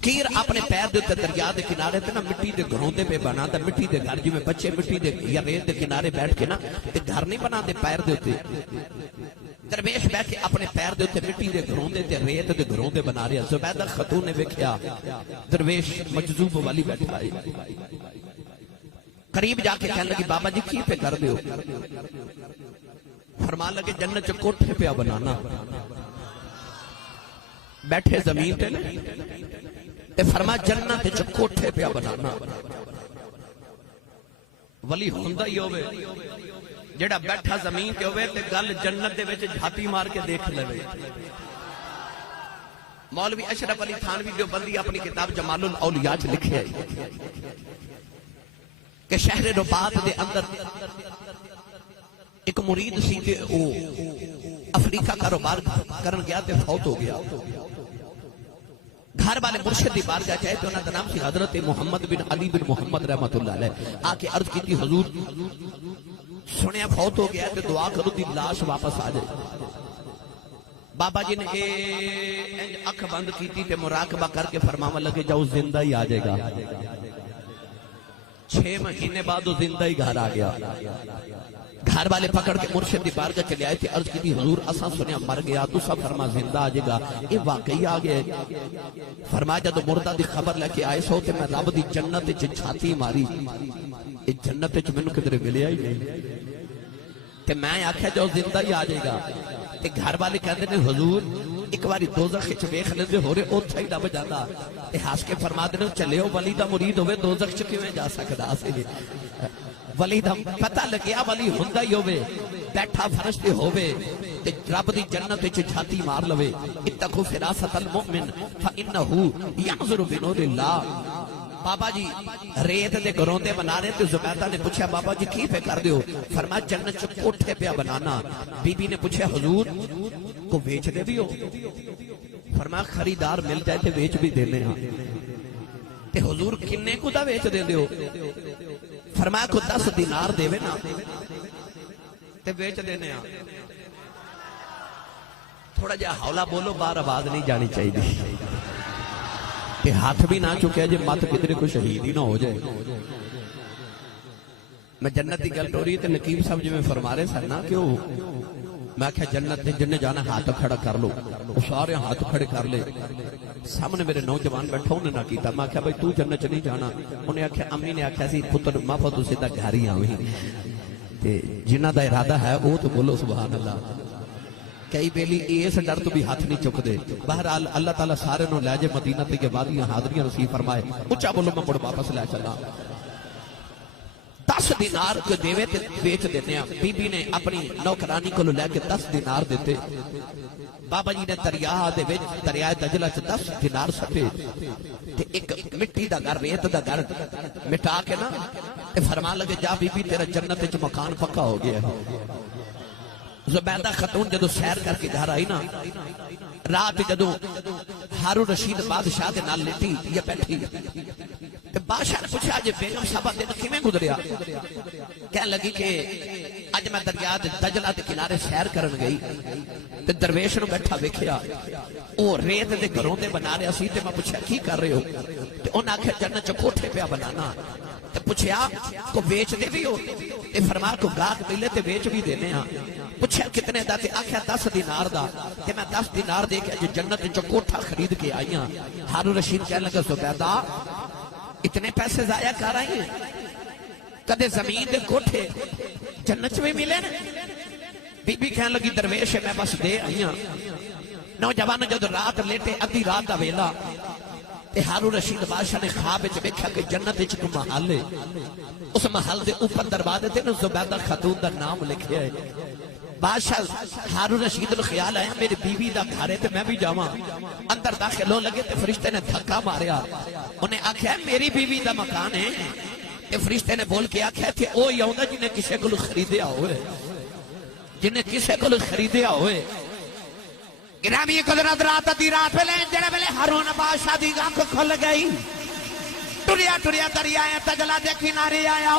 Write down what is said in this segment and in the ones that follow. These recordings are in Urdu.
فقیر اپنے پیر دے تے دریا دے کنارے تے نا مٹی دے گھروں دے پہ بنا تے مٹی دے گھر جو میں بچے مٹی دے یا ریت دے کنارے بیٹھ کے نا تے گھر نہیں بنا دے پیر دے تے درویش بیٹھ کے اپنے پیر دے تے مٹی دے گھروں دے تے ریت دے گھروں دے بنا رہا زبیدہ خاتون نے ویکھیا درویش مجذوب والی بیٹھا ہے قریب جا کے کہنے لگی بابا جی کی پہ کر دیو فرمان لگے جنت چ کوٹھے پہ بنانا بیٹھے زمین تے تے فرما جنت چ کوٹھے پہ بنانا ولی ہوندا ہی ہوے جڑا بیٹھا زمین تے ہوے تے گل جنت دے وچ جھاتی مار کے دیکھ لے مولوی اشرف علی تھانوی دیوبندی اپنی کتاب جمال الاولیاء چ لکھیا ہے کہ شہر رباط دے اندر ایک مرید سی کہ او افریقہ کاروبار کرن گیا تے فوت ہو گیا گھر والے مرشد دی بارگاہ چاہے تو انہاں دا نام سی حضرت محمد بن علی بن محمد رحمت اللہ علیہ آ کے عرض کی تھی حضور سنیا فوت ہو گیا تے دعا کرو دی لاش واپس آ جائے بابا جی نے اکھ بند کی تھی تے مراقبہ کر کے فرماوا لگے جاؤ زندہ ہی آ جائے گا 6 مہینے بعد وہ زندہ ہی گھر آ گیا گھر والے پکڑ کے مرشد دی بارگاہ چلے آئے تھے عرض کی تھی حضور اساں سنیا مر گیا تو سب فرما زندہ آ جائے گا یہ واقعی آ گئے فرمایا جب مردہ دی خبر لے کے آئے سو تے میں رب دی جنت وچ چھاتی ماری یہ جنت وچ مینوں کدھر ملیا ہی نہیں تے میں آکھیا جو زندہ ہی آ جائے گا تے گھر والے کہتے ہیں حضور ایک باری دوزخ وچ ویکھ لیندے ہو رہے اوتھے ہی دب جاتا تے ہس کے فرما دے چلے ولی دا مرید ہوے دوزخ وچ کیویں جا سکدا سی ولی دا پتہ لگیا ولی ہوندا ہی ہوے بیٹھا فرش تے ہوے تے رب دی جنت وچ چھاتی مار لوے اتقوا فراست المؤمن فانه ينظر بنور اللہ بابا جی ریت دے گھروں دے بنا رہے تے زبیدہ نے پوچھا بابا جی کی پہ کر دیو فرمایا جنت چ کوٹھے پہ بنانا بی بی نے پوچھا حضور کو بیچ دے بھی ہو فرمایا خریدار مل جائے تے بیچ بھی دینے ہاں تے حضور کنے کو دا بیچ دے دیو فرمایا کو 10 دینار دے نا تے بیچ دینے ہاں تھوڑا جا حولا بولو بار آواز نہیں جانی چاہیے کہ ہاتھ بھی نہ چکے جے مت کدھر کوئی شہید ہی نہ ہو جائے میں جنت کی گل ہو رہی ہے تو نقیب صاحب جی میں فرما رہے سر نا کیوں میں کہا جنت نے جن جانا ہاتھ کھڑا کر لو وہ سارے ہاتھ کھڑے کر لے سامنے میرے نوجوان بیٹھا انہیں نہ کیتا میں کہا بھائی تو جنت نہیں جانا انہیں آکھیا امی نے آکھیا سی پتر مافا تو سیدھا گھر ہی آویں جنہ دا ارادہ ہے وہ تو بولو سبحان اللہ کئی بیلی اس ڈر تو بھی ہاتھ نہیں چک دے بہرحال اللہ تعالیٰ سارے نو لے جے مدینہ تے کے بعدیاں حاضریاں نصیب فرمائے اچھا بولو میں مڑ واپس لے چلا 10 دینار کو دیوے تے بیچ دیتے ہیں بی بی نے اپنی نوکرانی کو لے کے 10 دینار دیتے بابا جی نے دریائے دجلہ سے 10 دینار سٹے تے ایک مٹی دا گھر ریت دا گھر مٹا کے نا تے فرمان لگے جا بی بی تیرا جنت وچ مکان پکا ہو گیا ہے زبیدہ خاتون جدو سیر کر کے گھر آئی نا رات جدو ہارون رشید بادشاہ دے نال لیٹی یا بیٹھی تے بادشاہ نے پوچھا جے بیگم صاحبہ دن کیویں گزریا کہنے لگی کہ اج میں دریا دجلہ دے کنارے سیر کرن گئی تے درویش نو بیٹھا ویکھیا او ریت دے گھروں تے بنا رہا سی تے میں پوچھا کی کر رہے ہو تے انہاں آکھیا جنت چ کوٹھے پیا بنانا تے پوچھیا کو بیچ دے بھی ہو تے فرمایا کو گاہک ملے تے بیچ بھی دینے ہاں پوچھا کتنے دا تے آکھیا 10 دینار دا تے میں 10 دینار دے کے جنت چ کوٹھا خرید کے آئی ہاں ہارون رشید کہنے لگا زبیدہ اتنے پیسے ضائع کر آئی ہیں کدے زمین دے کوٹھے جنت میں ملے نا بی بی کہنے لگی درویش میں بس دے آئی ہاں نوجوان جب رات لیٹے ادھی رات دا ویلا تے ہارون رشید بادشاہ نے خواب وچ ویکھیا کہ جنت وچ کوئی محل ہے اس محل دے اوپر دروازے تے نا زبیدہ خاتون دا نام لکھیا ہے بادشاہ ہارون رشید نو خیال آیا میری بیوی دا گھر ہے تے میں بھی جاواں اندر داخل ہو لگے تے فرشتے نے دھکا ماریا انہیں آکھیا میری بیوی دا مکان ہے تے فرشتے نے بول کے آکھیا کہ او ہی آوندا جنہیں کسے کولو خریدیا ہوئے جنہیں کسے کولو خریدیا ہوئے گرامی قدرت رات دی رات ویلے جڑے ویلے ہارون بادشاہ دی اکھ کھل گئی ٹریا ٹریا دریائے دجلہ دے کنارے آیا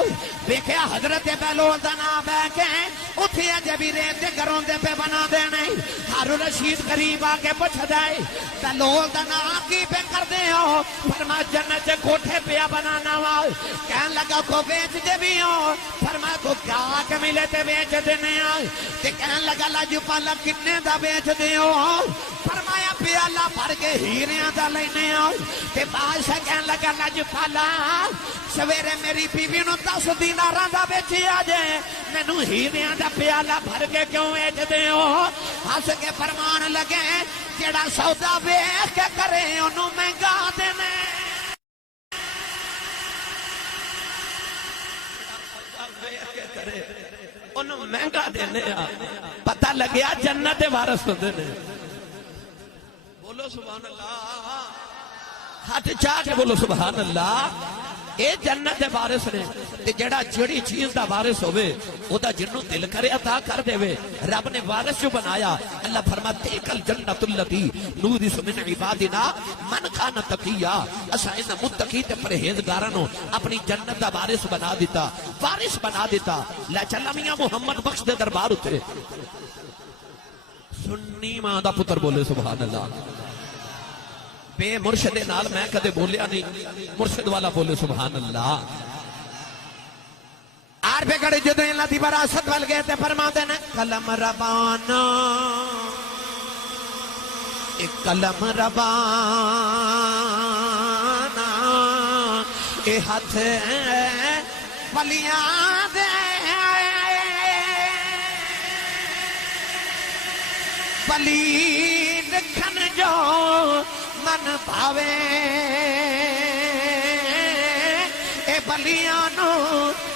ویکھیا حضرت بہلول دا نام بہ کے اتھے اجے بھی ریت دے گھروں دے پہ بنا دینے ہارون رشید قریب آ کے پوچھ دے بہلول دا نام کی پہ کر دے ہو فرمایا جنت سے کوٹھے پہ بنانا وال کہن لگا کو بیچ دے بھی ہو فرمایا کو کیا کہ ملے تے بیچ دینے آئے تے کہن لگا لاجو پالا کتنے دا بیچ دے ہو فرمایا پیالہ بھر کے ہیریاں دا لینے آئے تے بادشاہ کہن لگا لاجو پالا سویرے میری بیوی نو 10 دیناراں دا بیچی آ جائے مینوں ہیریاں دا پیالہ بھر کے کیوں بیچ دے ہو ہنس کے فرمان لگے جڑا سودا ویکھ کے کرے اونوں مہنگا دینے انہوں مہنگا دینے پتہ لگیا جنت وارث ہوندے نے بولو سبحان اللہ ہاتھ چاہ کے بولو سبحان اللہ اے جنت وارث نے تے جڑا جڑی چیز دا وارث ہوئے او دا جنوں دل کرے عطا کر دے وے رب نے وارث جو بنایا اللہ فرماتے کل جنت اللتی نورث من عبادنا من کان تقیا اسا ان متقی تے پرہیزگاراں نو اپنی جنت دا وارث بنا دیتا لا چلا میاں محمد بخش دے دربار اتے سنی ماں دا پتر بولے سبحان اللہ بے مرشد نال میں کدے بولیا نہیں مرشد والا بولے سبحان اللہ آر پہ کڑے جدو اللہ دی وراثت وال گئے تے فرما دینے قلم ربانا ایک قلم ربانا اے ہاتھ ولیاں دے ولی لکھن جو من پاوے اے بلیانو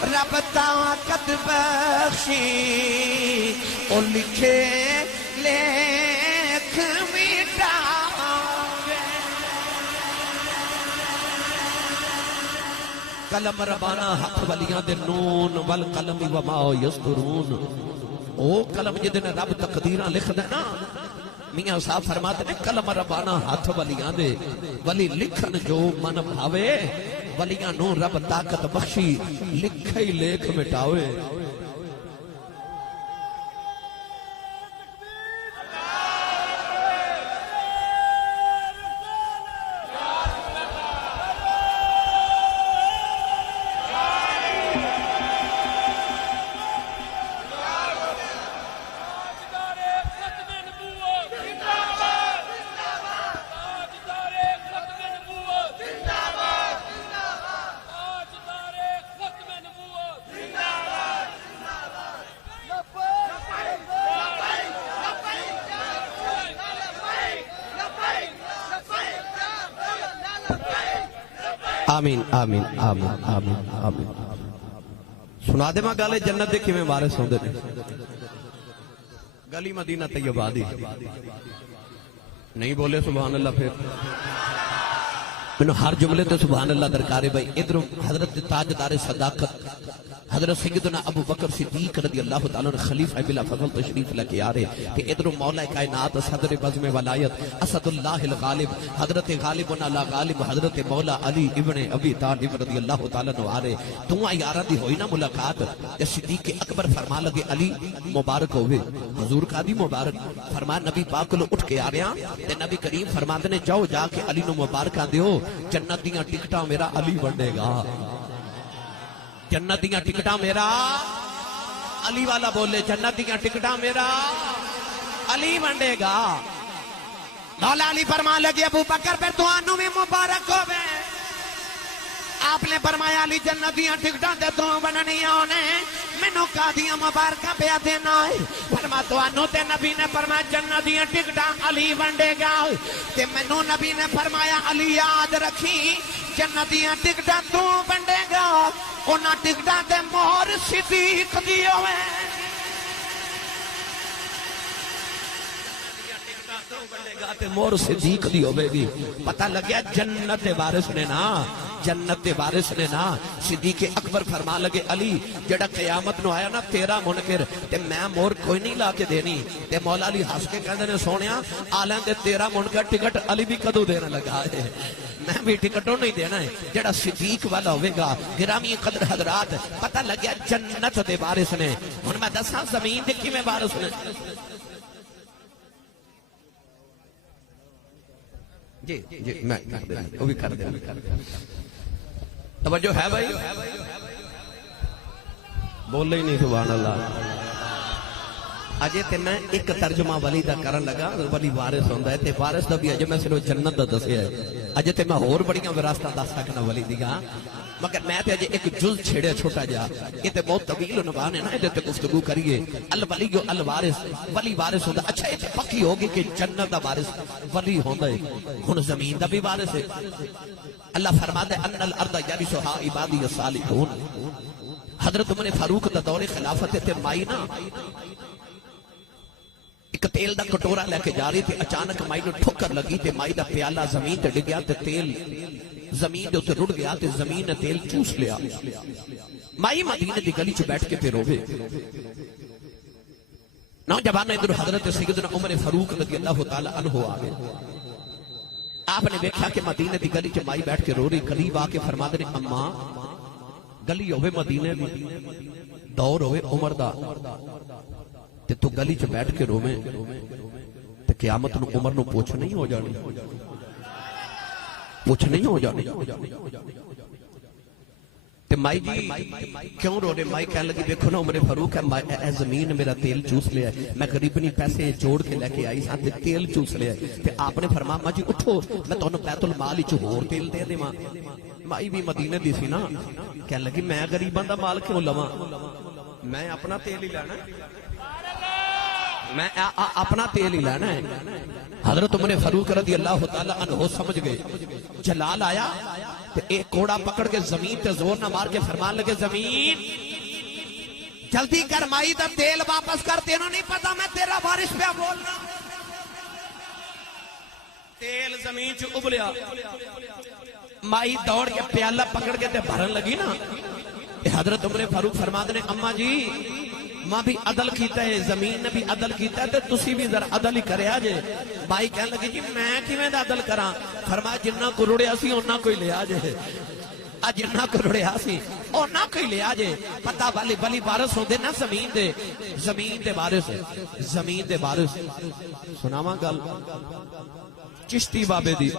رب طاقت بخشی او لکھے لیکھ مٹاوے قلم ربانا حق ولیاں دے نون والقلم وما یسطرون او قلم جدن رب تقدیرہ لکھ دے نا میاں صاحب فرماتے ہیں قلم ربانا ہاتھ ولیاں دے ولی لکھن جو من بھاوے ولیاں نو رب طاقت بخشی لکھئی لیکھ مٹاوے آمین آمین آمین آمین آمین سنا دے ماں گالے جنت دے کیویں وارث ہوندے نے گلی مدینہ طیبہ دی نہیں بولے سبحان اللہ پھر میں ہر جملے تے سبحان اللہ درکارے بھائی ادھر حضرت تاجدار صداقت حضرت سیدنا ابو بکر صدیق رضی اللہ تعالیٰ نے خلیفہ بلا فضل تشریف لے آ رہے کہ ادھر مولا کائنات صدر بزم ولایت اسد اللہ الغالب حضرت غالب لا غالب حضرت مولا علی ابن ابی طالب رضی اللہ تعالیٰ نے آ رہے دعا یارہ دی ہوئی نا ملاقات تے صدیق اکبر فرما لگے علی مبارک ہوئے حضور کا دی مبارک فرما نبی پاک لو اٹھ کے آ رہے ہیں تے نبی کریم فرماتے نے جاؤ جا کے علی نو مبارکہ دیو جنت دیاں ٹکٹاں میرا علی بنے گا جنت دیاں ٹکٹاں میرا علی والا بولے جنت دیاں ٹکٹاں میرا علی بنے گا مولا علی فرما لگے ابو بکر پھر تو آنو میں مبارک ہوئے آپ نے فرمایا علی جنت دیاں ٹکٹاں تے تو بننیاں ہونے مینوں قادیاں مبارکہ پیا دینا ہے فرما تو آنو تے نبی نے فرمایا جنت دیاں ٹکٹاں علی بنے گا تے مینوں نبی نے فرمایا علی یاد رکھی جنت دیاں ٹکٹاں تو بنے گا اونا ٹکٹاں تے مہر صدیق دی ہوئے مور صدیق دی ہوئے گی پتہ لگیا جنت وارث نے نا جنت وارث نے نا صدیق اکبر فرما لگے علی جڑا قیامت نو آیا نا تیرا منکر تے میں مور کوئی نہیں لا کے دینی تے مولا علی ہس کے کہندے نے سونیا آلیں دے تیرا منکر ٹکٹ علی بھی کدو دینا لگا ہے میں بھی ٹکٹ نہیں دینا ہے جڑا صدیق والا ہوئے گا. گرامی قدر حضرات پتہ لگیا جنت دے وارث نے. ہن میں دساں زمین دے کیویں وارث نے. جی جی میں وہ بھی کر دیں. توجہ ہے بھائی؟ بولے ہی نہیں سبحان اللہ. اجے تے میں ایک ترجمہ ولی دا کرن لگا. ولی وارث ہوندا ہے تے وارث دا بھی اجے میں صرف جنت دا دسیا ہے. اجے تے میں ہور بڑیاں وراثتاں دس سکنا ولی دیاں مگر میں تے اجے ایک جز چھڑیا چھوٹا جا. یہ تے بہت طویل عنوان ہے نا. ادھر تے گفتگو کریے. الولی الوارث ولی وارث ہوندا. اچھا یہ تے پکی ہوگی کہ جنت دا وارث ولی ہوندا ہے. ہن زمین دا بھی وارث ہے. اللہ فرماتا ہے ان الارض یرثها عبادی الصالحون. حضرت عمر فاروق دا دور خلافت تے مائی نا ایک تیل دا کٹورا لے کے جا رہی تھی. اچانک مائی نو ٹھوکر لگی تے مائی دا پیالہ زمین تے ڈگیا تے تیل زمین دے اوتے رڑ گیا تے زمین نے تیل چوس لیا. مائی مدینے دی گلی چ بیٹھ کے تے روے. نوجوان ادھر حضرت سیدنا عمر فاروق رضی اللہ تعالی عنہ آ گئے. آپ نے دیکھا کہ مدینے دی گلی چ مائی بیٹھ کے رو رہی. قریب آ کے فرماتے نے اماں گلی ہوے مدینے دی دور ہوے عمر دا تے تو گلی چ بیٹھ کے روویں تے قیامت نو عمر نو پوچھ نہیں ہو جانی. پوچھ نہیں ہو جانی. تے مائی جی کیوں رو رہے؟ مائی کہنے لگی دیکھو نا عمر فاروق ہے اے زمین میرا تیل چوس لیا ہے. میں غریبنی پیسے جوڑ کے لے کے آئی سا تے تیل چوس لیا ہے. تے آپ نے فرمایا ماں جی اٹھو میں تانوں بیت المال وچ ہور تیل دے دیواں. مائی بھی مدینے دی سی نا. کہنے لگی میں غریباں دا مال کیوں لواں؟ میں اپنا تیل ہی لینا ہے. میں اپنا تیل ہی لینا ہے. حضرت عمر فاروق رضی اللہ تعالی عنہ سمجھ گئے. جلال آیا تے ایک کوڑا پکڑ کے زمین تے زور نہ مار کے فرمان لگے زمین جلدی کر مائی دا تیل واپس کر. تینوں نہیں پتا میں تیرا وارث پہ بولنا. تیل زمین چ ابلیا. مائی دوڑ کے پیالہ پکڑ کے تے بھرن لگی نا. حضرت عمر فاروق فرماتے نے اماں جی ماں بھی عدل کیتا ہے زمین نے بھی عدل کیتا ہے تے تسی بھی ذرا عدل ہی کریا جے. بھائی کہنے لگی جی میں کیویں دا عدل کراں؟ فرمایا جنہ کو رڑیا سی اوناں کوئی لیا جے. جنہ کو رڑیا سی اوناں کوئی لیا جے. پتہ والی ولی وارث ہوندے نا زمین دے وارث. زمین دے وارث سناواں گل چشتی بابے دی.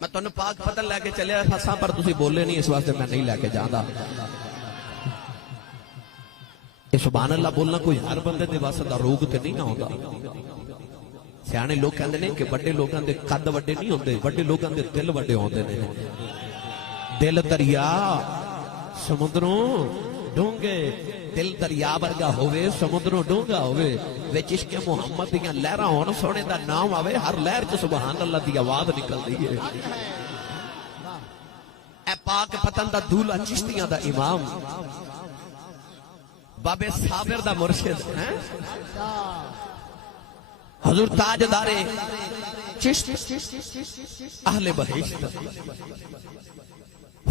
میں تانوں پاک پتن لے کے چلیا فساں پر تسی بولے نہیں اس واسطے میں نہیں لے کے جاندا. سبحان اللہ بولنا کوئی ہر بندے دے واسطے روگ تے نہیں نہ ہوندا. سیانے لوگ کہندے نے کہ بڑے لوگاں دے قد وڈے نہیں ہوندے بڑے لوگاں دے دل وڈے ہوندے نے. دل دریا سمندروں ڈونگے. دل دریا ورگا ہوئے سمندروں ڈونگا ہوئے. وچ عشق محمد دیاں لہراں ہون سونے دا نام آوے ہر لہر چ سبحان اللہ دی آواز نکلدی ہے. اے پاک پتن دا دولہ چشتیاں دا امام بابے صابر دا مرشد حضور تاجدار چشت اہل بہشت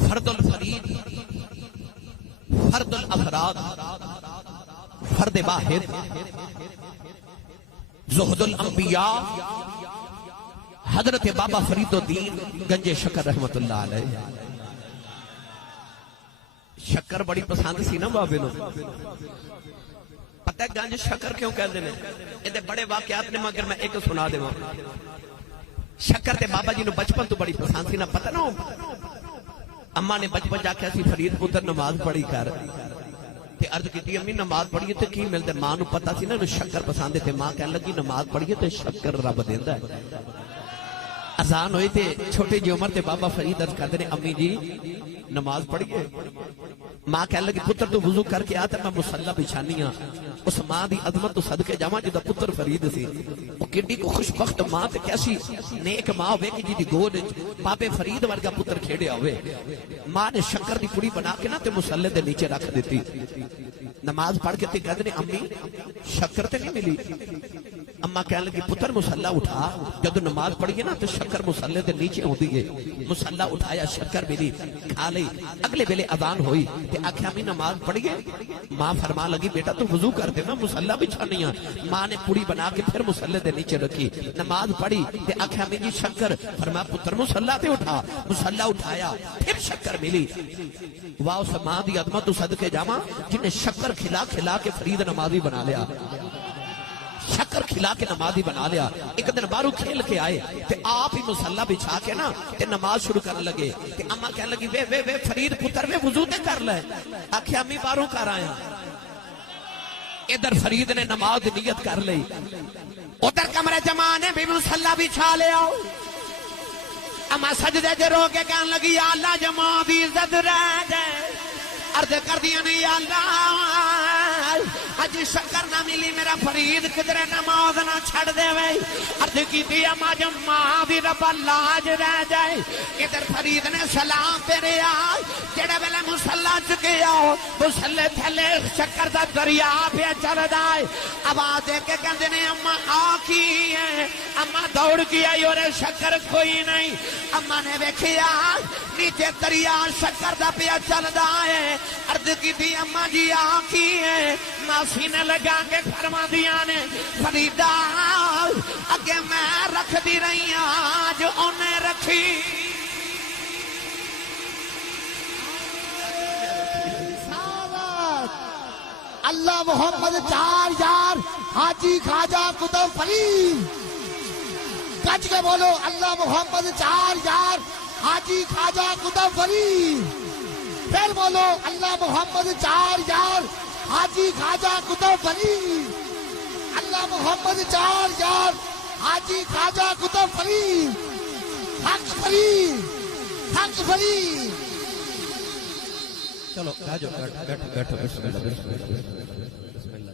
فرد الفرید فرد الافراد فرد واحد زہد الانبیاء حضرت بابا فرید الدین گنج شکر رحمت اللہ علیہ. شکر بڑی پسند سی نا بابے نو. پتہ ہے گنج شکر کیوں کہندے نے؟ اے بڑے واقعات نے مگر میں ایک سنا دیواں. شکر تے بابا جی نو بچپن تو بڑی پسند سی نا. پتہ نا اماں نے بچپن جا کے اسی فرید پتر نماز پڑھی کر تے عرض کیتی امی نماز پڑھیے تے کی ملدا؟ ماں نو پتہ سی نا شکر پسند ہے تے ماں کہن لگی نماز پڑھیے تے شکر رب دیندا ہے. اذان ہوئی تے چھوٹی جی عمر تے بابا فرید عرض کردے نے امی جی نماز پڑھیے. ماں کہنے لگی پتر تو وضو کر کے آتا میں مصلی بچھانی ہاں. اس ماں دی عظمت تو صدقے جاواں جدا پتر فرید سی. او کڈی کو خوش بخت ماں تے کیسی نیک ماں ہوے کہ جی گود بابے فرید ورگا پتر کھیڑیا ہوے. ماں نے شکر دی پوڑی بنا کے نا تے مصلی دے نیچے رکھ دیتی. نماز پڑھ کے تے کہندے نے امی شکر تے نہیں ملی. اما کہنے لگی پتر مصلا اٹھا، جب نماز پڑھیے نا تو شکر مصلے دے نیچے ہوندی ہے، مصلا اٹھایا شکر ملی کھا لئی، اگلے ویلے اذان ہوئی تے آکھیا امی نماز پڑھیے، ماں فرما لگی بیٹا تو وضو کر دے نا، مصلا بچھانی ہے، ماں نے پوڑی بنا کے پھر مصلے دے نیچے رکھی، نماز پڑھی تے آکھیا امی جی شکر، فرمایا پتر مصلا تے اٹھا، مصلا اٹھایا پھر شکر ملی۔ واہ اس ماں دی عظمت تو صدقے جاواں جنہیں شکر کھلا کھلا کے فرید نمازی بنا لیا، شکر کھلا کے نمازی بنا لیا۔ ایک دن باہروں کھیل کے آئے تے آپ ہی مصلا بچھا کے نا تے نماز شروع کرنے لگے تے اما کہنے لگی وے فرید پتر وے وضو تے کر لے، آکھیا امی باہروں کر آیا۔ ادھر فرید نے نماز دی نیت کر لئی، ادھر کمرے جمانے بھی مصلا بچھا لیا، اما سجدے جے رو کے کہنے لگی یا اللہ جماع دی عزت رہ جائے، عرض کر دیا نہیں یا اللہ اج شکر نہ ملی میرا فرید کدھر نماز نہ چھڑ دے وے، عرض کی دی اما جماع دی رب لاج رہ جائے۔ ادھر فرید نے سلام پھیریا، جڑے ویلے مصلا چکے آؤ مصلے تھلے شکر دا دریا پہ چلدا ہے، آواز دے کے کہندے نے اما آ کی ہے، اما دوڑ کے آئی اور شکر کوئی نہیں، اما نے ویکھیا نیچے دریا شکر دا پیا چلدا ہے، عرض کی تھی اما جی آ کی ہے، ماسی نے لگا کے فرما دیا نے فریدہ اگے میں رکھ دی رہی آج انہیں رکھی۔ اللہ محمد چار یار حاجی خواجہ قطب فرید، گج کے بولو اللہ محمد چار یار حاجی خواجہ قطب فرید، پھر بولو اللہ محمد چار یار حاجی خواجہ قطب فرید، اللہ محمد چار یار حاجی خواجہ قطب فرید، حق فرید حق فرید۔ چلو بیٹھو بیٹھو بسم اللہ بسم اللہ۔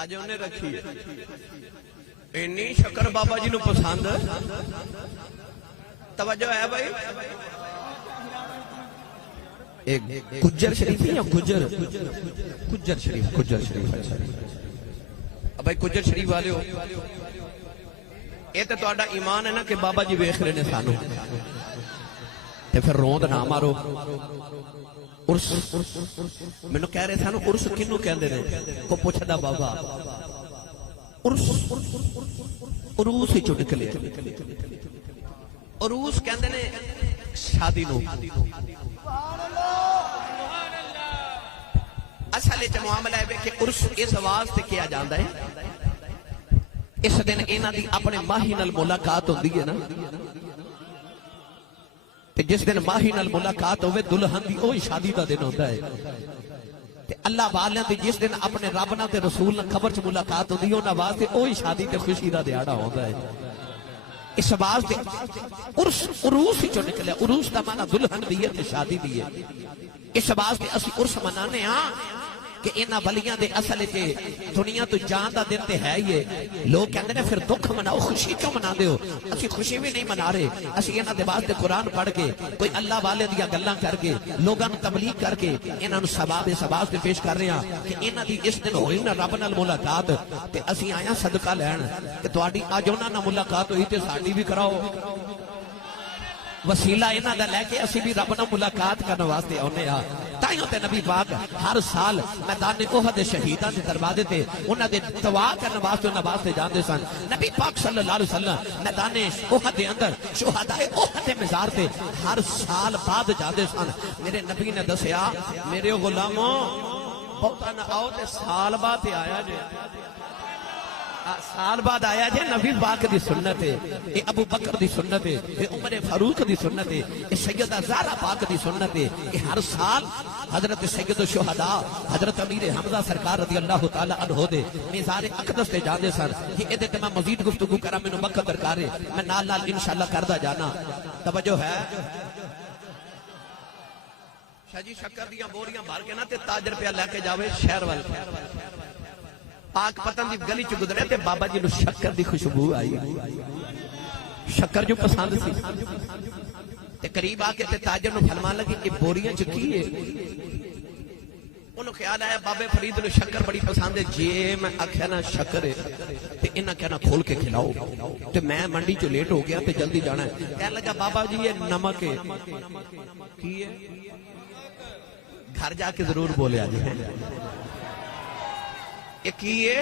آج انہیں رکھی اینی شکر بابا جی نو پسند، توجہ ہے بھائی، ایک گجر شریف یا گجر شریف بھائی گجر شریف والے ہو، یہ تو تہاڈا ایمان ہے نا کہ بابا جی ویکھ رہے نے سانو تے پھر روند نہ مارو۔ عرس مینوں کہہ رہے سانو عرس کینوں کہندے نے، کو پوچھدا بابا عرس عروس ہی چ نکلے، عروس کہندے نے شادی نو، اصل وچ معاملہ ہے کہ عرس اس واسطے کیا جاندا ہے، اس دن انہاں دی اپنے ماہی نال ملاقات ہوندی ہے نا، تے جس دن ماہی نال ملاقات ہوئے دلہن دی اوہی شادی دا دن ہوتا ہے، تے اللہ والیاں دی جس دن اپنے رب نال تے رسول نال خبر چ ملاقات ہوندی ہے انہاں واسطے اوہی شادی تے خوشی دا دیہڑا ہوندا ہے۔ اس واسطے عرس عروس ہی چ نکلے، عروس دا معنی دلہن دی ہے تے شادی دی ہے، اس واسطے اسی عرس منانے ہاں کہ انہاں ولیاں دے اصل تے دنیا تو جان دا دن تے ہے ہی ہے۔ لوگ کہندے نے پھر دکھ مناؤ، خوشی کیوں منا دے ہو؟ اسی خوشی بھی نہیں منا رہے، اسی انہاں دے واسطے قرآن پڑھ کے کوئی اللہ والے دیاں گلاں کر کے لوگاں نوں تبلیغ کر کے انہاں نوں ثواب تے پیش کر رہے ہاں کہ انہاں دی اس دن ہوئی نا رب نال ملاقات، تے اسی آیا صدقہ لین کہ تہاڈی اج انہاں نال ملاقات ہوئی تے ساڈی بھی کراؤ، وسیلہ انہاں دا لے کے اسی بھی رب نال ملاقات کرنے واسطے اونے ہاں۔ تائیوں تے نبی پاک ہر سال میدان احد شہیداں دے دروازے تے انہاں دے دعا کرنے واسطے انہاں واسطے جاندے سن۔ نبی پاک صلی اللہ علیہ وسلم میدان احد دے اندر شہداء احد دے مزار تے ہر سال بعد جاندے سن۔ میرے نبی نے دسیا میرے غلاموں بہتا نہ آؤ تے سال بعد آیا جے، سال بعد آیا جے، نبی پاک دی سنت ہے، اے ابو بکر دی سنت ہے، اے عمر فاروق دی سنت ہے، اے سیدہ زہرا پاک دی سنت ہے کہ ہر سال حضرت سید الشہداء حضرت امیر حمزہ سرکار رضی اللہ تعالی عنہ دے مزار اقدس تے جاندے سن۔ یہ ادھے تے میں مزید گفتگو کرا، مینوں وقت درکار ہے، میں نال نال انشاءاللہ کردا جانا۔ توجہ ہے شاہ جی شکر دیاں بوریاں بھر کے نا تے تاجر پہ لے کے جاوے شہر وال، پاک پتن دی گلی چ گزرے تے بابا جی نو شکر دی خوشبو آئی، شکر جو پسند سی تے قریب آ کے تے تاجر نو فرمان لگی کہ بوریاں چ کی ہے؟ انہوں خیال آیا بابے فرید نے شکر بڑی پسند ہے، جے میں آکھیا نا شکر ہے تے انہاں کہنا کھول کے کھلاؤ، تے میں منڈی چ لیٹ ہو گیا تے جلدی جانا ہے۔ کہنے لگا بابا جی یہ نمک ہے، کی ہے؟ گھر جا کے ضرور بولیا جی، یہ کی ہے؟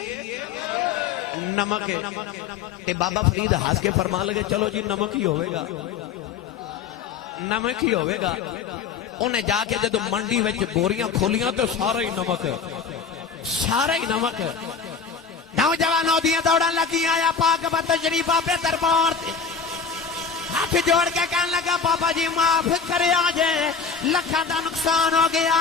نمک ہے۔ تے بابا فرید ہنس کے فرمان لگے چلو جی نمک ہی ہوئے گا، نمک ہی ہوئے گا۔ انہیں جا کے جدو منڈی وچ بوریاں کھولیاں تو سارا ہی نمک، سارا ہی نمک۔ نوجوانوں دیاں دوڑاں لگی آیا پاک بت شریفہ پہ دربار تے ہاتھ جوڑ کے کہنے لگا بابا جی معاف کرے آجے، لکھاں دا نقصان ہو گیا۔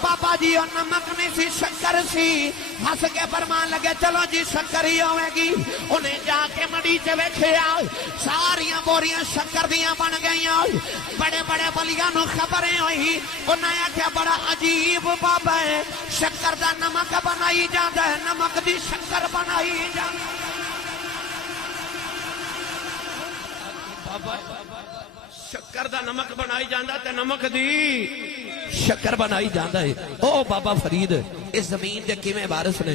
بابا جی اور نمک نہیں سی شکر سی، ہس کے فرمان لگے چلو جی شکر ہی ہوئے گی۔ انہیں جا کے مڑی چ ویکھیا ساریاں بوریاں شکر دیاں بن گئیاں۔ بڑے بڑے ولیاں نو خبریں ہوئی، انہیں آکھیا بڑا عجیب بابا ہے، شکر دا نمک بنائی جاندا ہے، نمک دی شکر بنائی جاندا ہے۔ شکر دا نمک بنائی جاندہ تے نمک دی شکر بنائی جاندہ ہے۔ او بابا فرید اس زمین دے کیویں وارث نے؟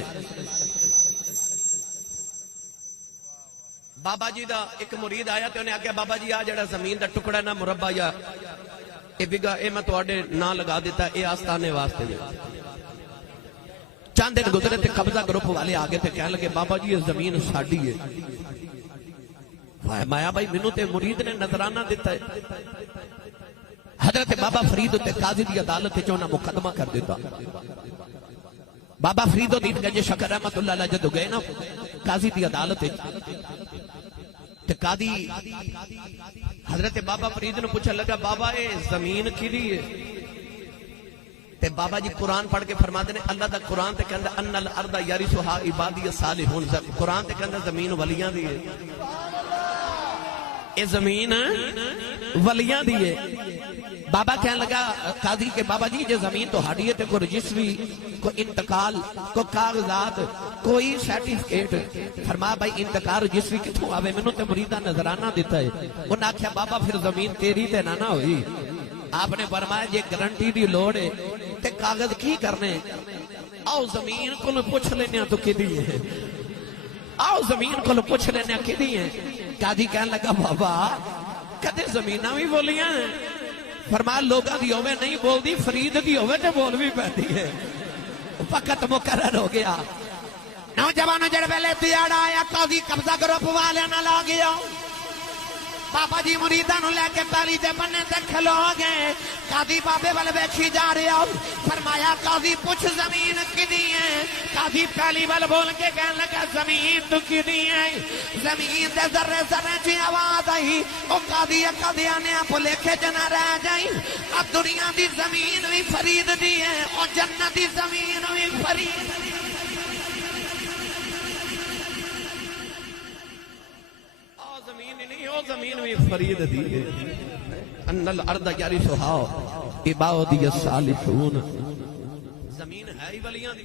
بابا جی دا ایک مرید آیا تے انہیں آکھیا بابا جی آ جڑا زمین دا ٹکڑا نا مربع یا اے بگا اے میں تواڈے نام لگا دیتا، اے آستانے واسطے دے۔ چند دن گزرے تے قبضہ گروپ والے آگے تے کہنے لگے بابا جی یہ زمین ساڈی ہے۔ مایا بھائی منو تے مرید نے نظرانہ دیتا ہے۔ حضرت بابا فرید تے قاضی دی عدالت چونا مقدمہ کر دیتا۔ بابا فرید دین گنج شکر رحمت اللہ علیہ جدو گئے نا قاضی دی عدالت تے قاضی حضرت بابا فرید نے پوچھا لگا بابا اے زمین کی دی ہے؟ تے بابا جی قرآن پڑھ کے فرماتے ہیں اللہ دا قرآن تے کہندا ان الارض یرثھا عبادی الصالحون، قرآن تے کہندا زمین ولیاں دی ہے، یہ زمین ولیاں دی ہے۔ بابا کہنے لگا قاضی کے بابا جی یہ زمین تو ہاڑی ہے تے کوئی رجسٹری، کوئی انتقال، کوئی کاغذات، کوئی سرٹیفکیٹ۔ فرمایا بھائی انتقال رجسٹری کتھوں آوے؟ مینوں تے مریداں نظرانہ دیتا ہے۔ انہاں آکھیا بابا پھر زمین تیری تے نہ ہوئی۔ آپ نے فرمایا جے گارنٹی دی لوڑ ہے تے کاغذ کی کرنے؟ آؤ زمین کو پوچھ لینے تو کدی ہے، آؤ زمین کو پوچھ لینے کدی ہے۔ قاضی کہنے لگا بابا کدے زمینہ بھی بولیاں ہیں؟ فرمایا لوگاں دی ہوئے نہیں بول دی، فرید دی ہوئے تے بول بھی پہنی ہے۔ فقط مقرر ہو گیا۔ نوجوانوں جڑ ویلے دیاڑا آیا قاضی قبضہ گروپ والے نہ لا گیا۔ بابا جی مریداں نو لے کے پہلی دے بننے تے کھلو گئے۔ قاضی بابے والے ویکھی جا رہا، فرمایا قاضی پوچھ زمین کدی ہے؟ قاضی پہلی وال بول کے کہنے لگا زمین تو کدی ہے؟ زمین دے ذرے ذرے چی آواز آئی، او قاضی قاضیاں نے آپ لکھے جنا رہ جائی، اب دنیا دی زمین بھی فرید دی ہے، او جنت دی زمین بھی فرید دی ہے۔ زمین بھی فرید دی ہے۔ ان الارض یرثھا عبادی الصالحون، زمین ہے ہی ولیاں دی۔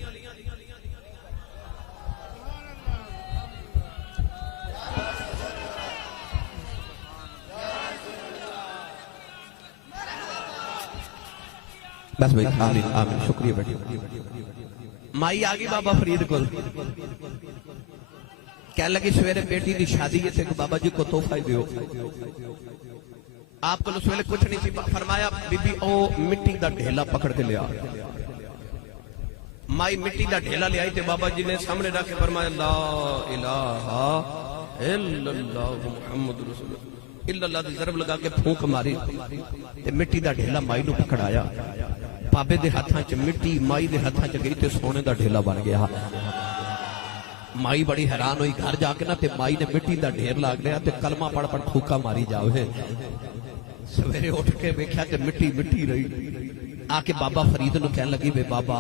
بس بھائی آمین آمین، شکریہ بیٹی۔ مائی آگی بابا فرید کو کہنے لگی سویرے بیٹی دی شادی ہے تے بابا جی کو تحفہ دیو۔ آپ کو سویرے کچھ نہیں تھی، فرمایا بی بی او مٹی دا ڈھیلا پکڑ کے لیا۔ مائی مٹی دا ڈھیلا لے آئی تے بابا جی نے سامنے رکھ کے فرمایا لا الہ الا اللہ محمد رسول اللہ، الا اللہ دی ضرب لگا کے پھونک ماری تے مٹی دا ڈھیلا مائی نو پکڑایا۔ بابے دے ہاتھاں چ مٹی مائی دے ہاتھاں چ گئی تے سونے دا ڈھیلا بن گیا۔ مائی بڑی حیران ہوئی، گھر جا کے نا تے مائی نے مٹی دا ڈھیر لاگ لیا تے کلمہ پڑھ پڑھ پھوکا ماری جاوے۔ سویرے اٹھ کے دیکھا تے مٹی مٹی رہی۔ آ کے بابا فرید نو کہنے لگی بے بابا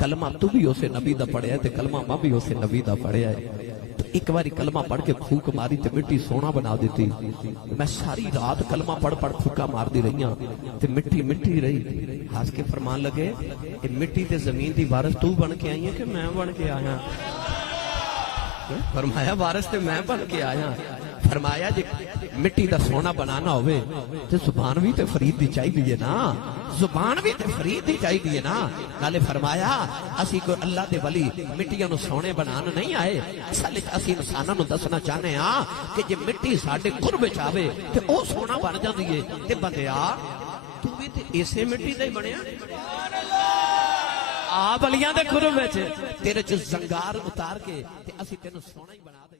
کلمہ تو بھی اسے نبی دا پڑھیا ہے تے کلمہ ماں بھی اسے نبی دا پڑھیا ہے، تو ایک باری کلمہ پڑھ کے پھوک ماری تے مٹی سونا بنا دیتی۔ میں ساری رات کلمہ پڑھ پڑھ پھوکا مار دی رہی ہاں تے مٹی مٹی رہی۔ ہنس کے فرمان لگے اے مٹی تے زمین دی وارث تو بن کے آئی ہے کہ میں بن کے آیا؟ فرمایا وارث تے میں بن کے آیا۔ فرمایا جی مٹی دا سونا بنانا ہوئے تے زبان بھی تے فرید دی چاہیے دیئے نا، زبان بھی تے فرید دی چاہیے دیئے نا. نالے فرمایا اسی کو اللہ دے ولی مٹیاں نو سونے بنانا نہیں آئے، اصل اسی انساناں نو دسنا چاہنے ہاں کہ جے مٹی ساڈے قرب وچ آوے تے او سونا بن جاندی ہے. تے بندیا تو بھی تے اسے مٹی دا ہی بنیا، آپ علیاں دے قرب وچ تیرے چ زنگار اتار کے تے اسی تینوں سونا ہی بنا دے.